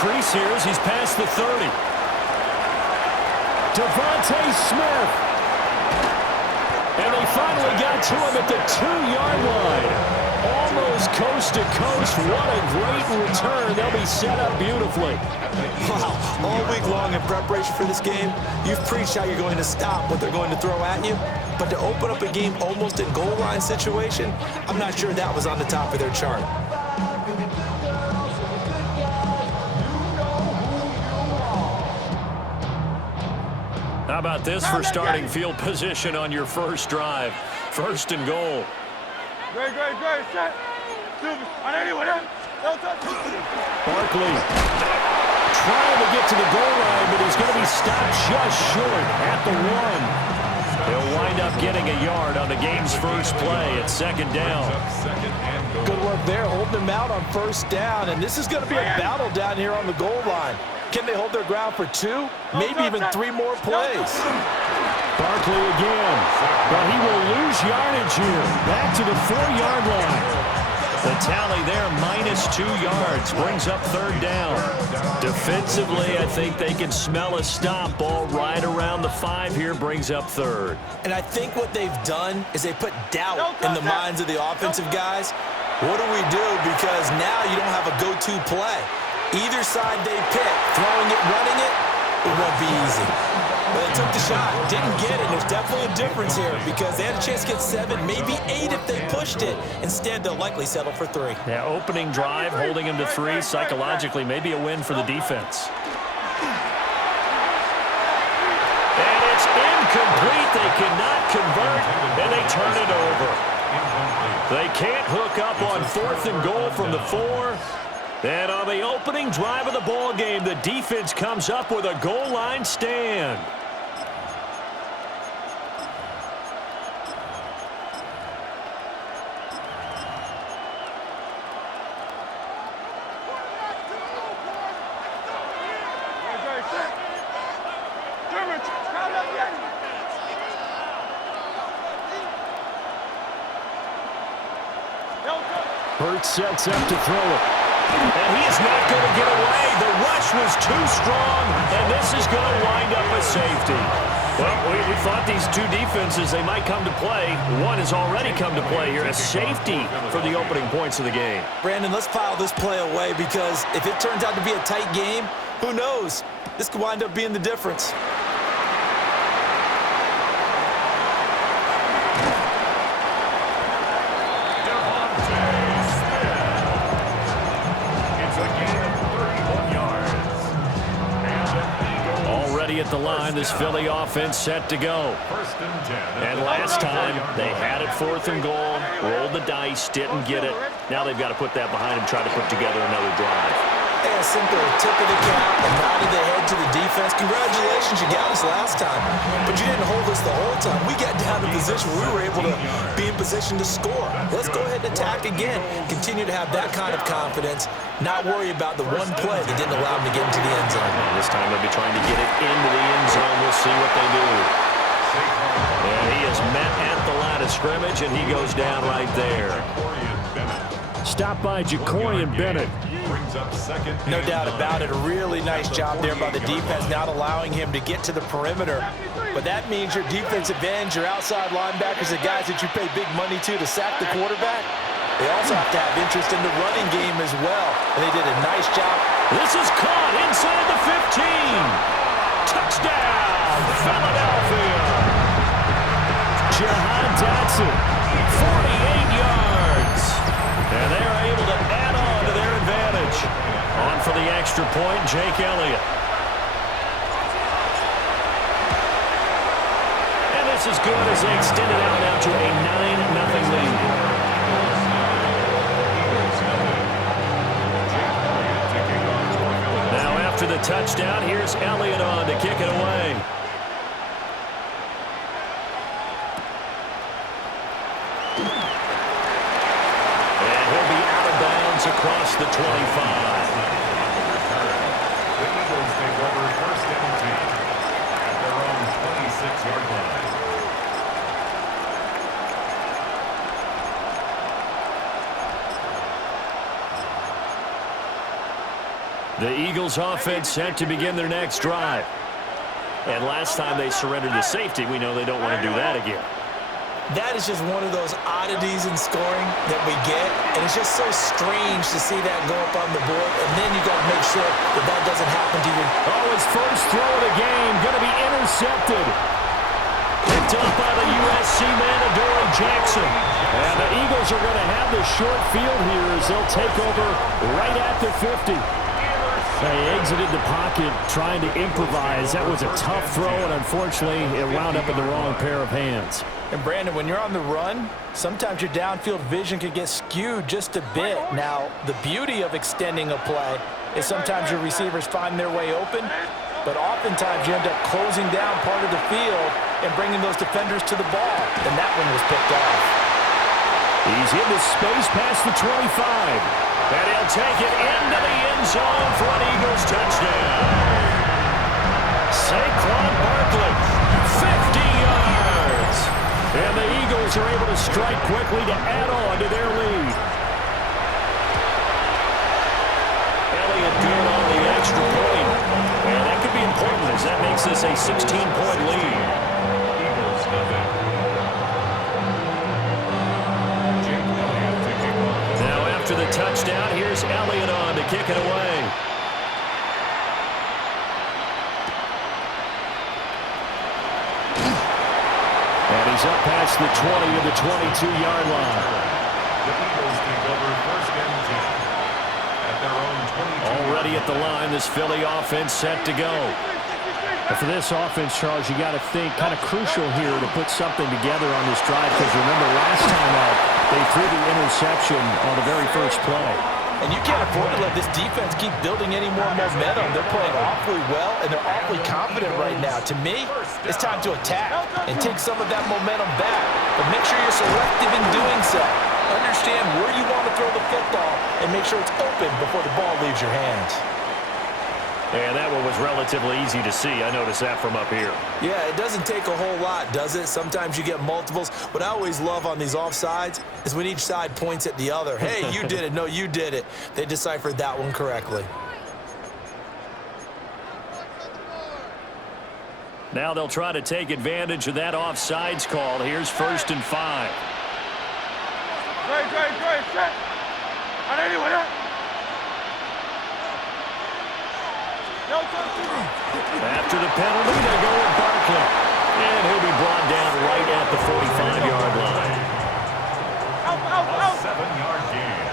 crease here as he's past the 30. Devontae Smith. And they finally got to him at the 2-yard line. Almost coast to coast. What a great return. They'll be set up beautifully. Wow. All week long in preparation for this game, you've preached how you're going to stop what they're going to throw at you. But to open up a game almost in goal line situation, I'm not sure that was on the top of their chart. How about this for starting field position on your first drive? First and goal. Great, set. Barkley trying to get to the goal line, but he's going to be stopped just short at the 1. He'll wind up getting a yard on the game's first play at second down. Good work there, holding them out on first down, and this is going to be a battle down here on the goal line. Can they hold their ground for 2, maybe even 3 more plays? Barkley again, but he will lose yardage here. Back to the 4-yard line. The tally there, -2 yards, brings up third down. Defensively, I think they can smell a stop. Ball right around the 5 here, brings up third. And I think what they've done is they put doubt in the minds of the offensive guys. What do we do? Because now you don't have a go-to play. Either side they pick, throwing it, running it, it won't be easy. But they took the shot, didn't get it. There's definitely a difference here because they had a chance to get 7, maybe 8 if they pushed it. Instead, they'll likely settle for 3. Yeah, opening drive, holding him to 3. Psychologically, maybe a win for the defense. And it's incomplete. They cannot convert, and they turn it over. They can't hook up on 4th and goal from the 4. And on the opening drive of the ball game, the defense comes up with a goal line stand. Hurts sets up to throw it. And he is not going to get away. The rush was too strong, and this is going to wind up a safety. Well, we thought these two defenses, they might come to play. One has already come to play here, a safety for the opening points of the game. Brandon, let's file this play away because if it turns out to be a tight game, who knows? This could wind up being the difference. At the line, this Philly offense set to go. And last time, they had it 4th and goal, rolled the dice, didn't get it. Now they've got to put that behind them, try to put together another drive. Yeah, simple tip of the cap, a nod of the head to the defense. Congratulations, you got us last time. But you didn't hold us the whole time. We got down to position where we were able to be in position to score. Let's go ahead and attack again. Continue to have that kind of confidence. Not worry about the one play that didn't allow them to get into the end zone. This time they'll be trying to get it into the end zone. We'll see what they do. And he is met at the line of scrimmage, and he goes down right there. Stopped by Jacorian Bennett. No doubt about it. A really nice job there by the defense, not allowing him to get to the perimeter. But that means your defensive ends, your outside linebackers, the guys that you pay big money to sack the quarterback, they also have to have interest in the running game as well. And they did a nice job. This is caught inside the 15. Touchdown, Philadelphia. Jahan Dotson, 48 yards. And they are able to add on to their advantage. On for the extra point, Jake Elliott. And this is good as they extend it out now to a 9-0 lead. Now after the touchdown, here's Elliott on to kick it away. Across the 25. The Eagles take over 1st and 10 at their own 26-yard line. The Eagles offense set to begin their next drive. And last time they surrendered to safety, we know they don't want to do that again. That is just one of those oddities in scoring that we get, and it's just so strange to see that go up on the board, and then you got to make sure that that doesn't happen to you. Oh, his first throw of the game going to be intercepted. Picked up by the USC man, Adoree Jackson. And the Eagles are going to have the short field here as they'll take over right at the 50. They exited the pocket trying to improvise. That was a tough throw, and unfortunately, it wound up in the wrong pair of hands. And, Brandon, when you're on the run, sometimes your downfield vision can get skewed just a bit. Now, the beauty of extending a play is sometimes your receivers find their way open, but oftentimes you end up closing down part of the field and bringing those defenders to the ball, and that one was picked off. He's into space past the 25. And he'll take it into the end zone for an Eagles touchdown. Saquon Barkley, 50 yards. And the Eagles are able to strike quickly to add on to their lead. Elliott good on the extra point. And that could be important as that makes this a 16-point lead. Eagles nothing. After the touchdown, here's Elliott on to kick it away. And he's up past the 20 to the 22-yard line. The Eagles take over first and 10 at their own 22. Already at the line, this Philly offense set to go. And for this offense, Charles, you got to think kind of crucial here to put something together on this drive, because remember last time out, they threw the interception on the very first play. And you can't afford to let this defense keep building any more momentum. They're playing awfully well, and they're awfully confident right now. To me, it's time to attack and take some of that momentum back. But make sure you're selective in doing so. Understand where you want to throw the football and make sure it's open before the ball leaves your hands. And that one was relatively easy to see. I noticed that from up here. Yeah, it doesn't take a whole lot, does it? Sometimes you get multiples. What I always love on these offsides is when each side points at the other. Hey, you did it. No, you did it. They deciphered that one correctly. Now they'll try to take advantage of that offsides call. Here's 1st and 5. Great, set. After the penalty, they go with Barkley. And he'll be brought down right at the 45-yard line. A 7-yard gain.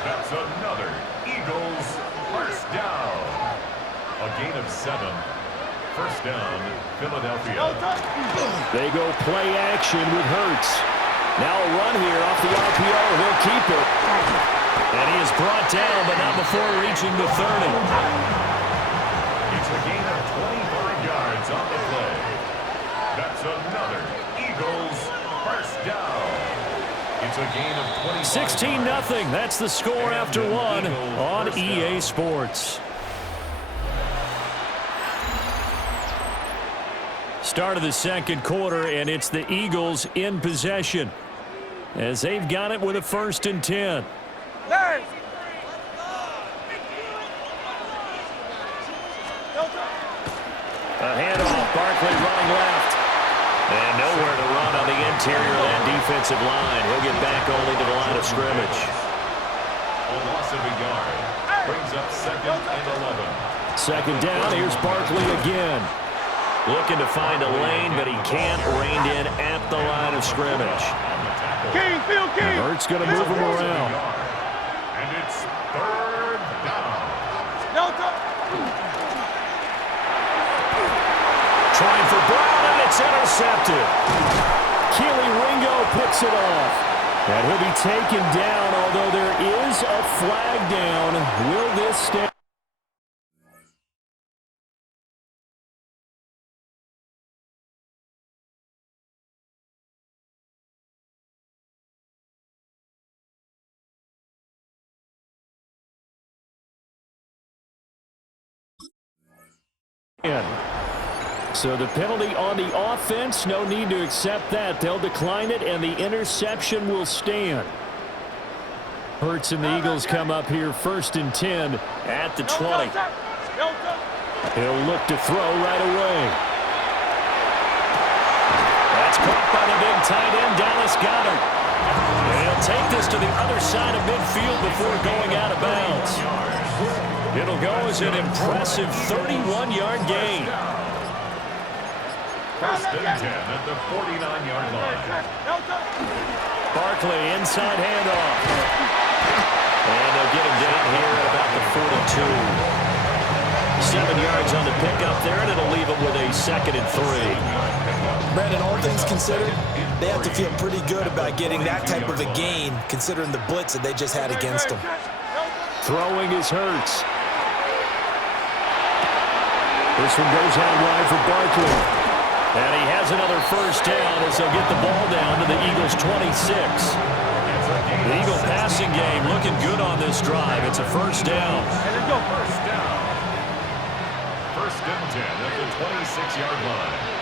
That's another Eagles first down. A gain of 7. First down, Philadelphia. They go play action with Hurts. Now a run here off the RPO. He'll keep it. And he is brought down, but not before reaching the 30. It's a gain of 25 yards on the play. That's another Eagles first down. It's a gain of 25. 16-0. That's the score after one on EA Sports. Start of the second quarter, and it's the Eagles in possession as they've got it with a 1st and 10. A handoff, Barkley running left. And nowhere to run on the interior of that defensive line. He'll get back only to the line of scrimmage. A loss of a yard. Brings up 2nd and 11. Second down, here's Barkley again. Looking to find a lane, but he can't. Reined in at the line of scrimmage. King, Phil King. Hurts going to move him around. And it's 3rd down. Trying for Brown, and it's intercepted. Keely Ringo picks it off. And he'll be taken down, although there is a flag down. Will this stay? So the penalty on the offense, no need to accept that. They'll decline it, and the interception will stand. Hurts and the Eagles come up here 1st and 10 at the 20. He'll look to throw right away. That's caught by the big tight end, Dallas Goedert. And he'll take this to the other side of midfield before going out of bounds. It'll go as an impressive 31-yard gain. 1st and 10 at the 49-yard line. Barkley, inside handoff. And they'll get him down here at about the 42. 7 yards on the pickup there, and it'll leave him with a 2nd and 3. Brandon, all things considered, they have to feel pretty good about getting that type of a gain, considering the blitz that they just had against them. Throwing is Hurts. This one goes out wide for Barkley. And he has another 1st down as they'll get the ball down to the Eagles' 26. The Eagle passing game looking good on this drive. It's a 1st down. And let's go 1st down. 1st and 10 at the 26-yard line.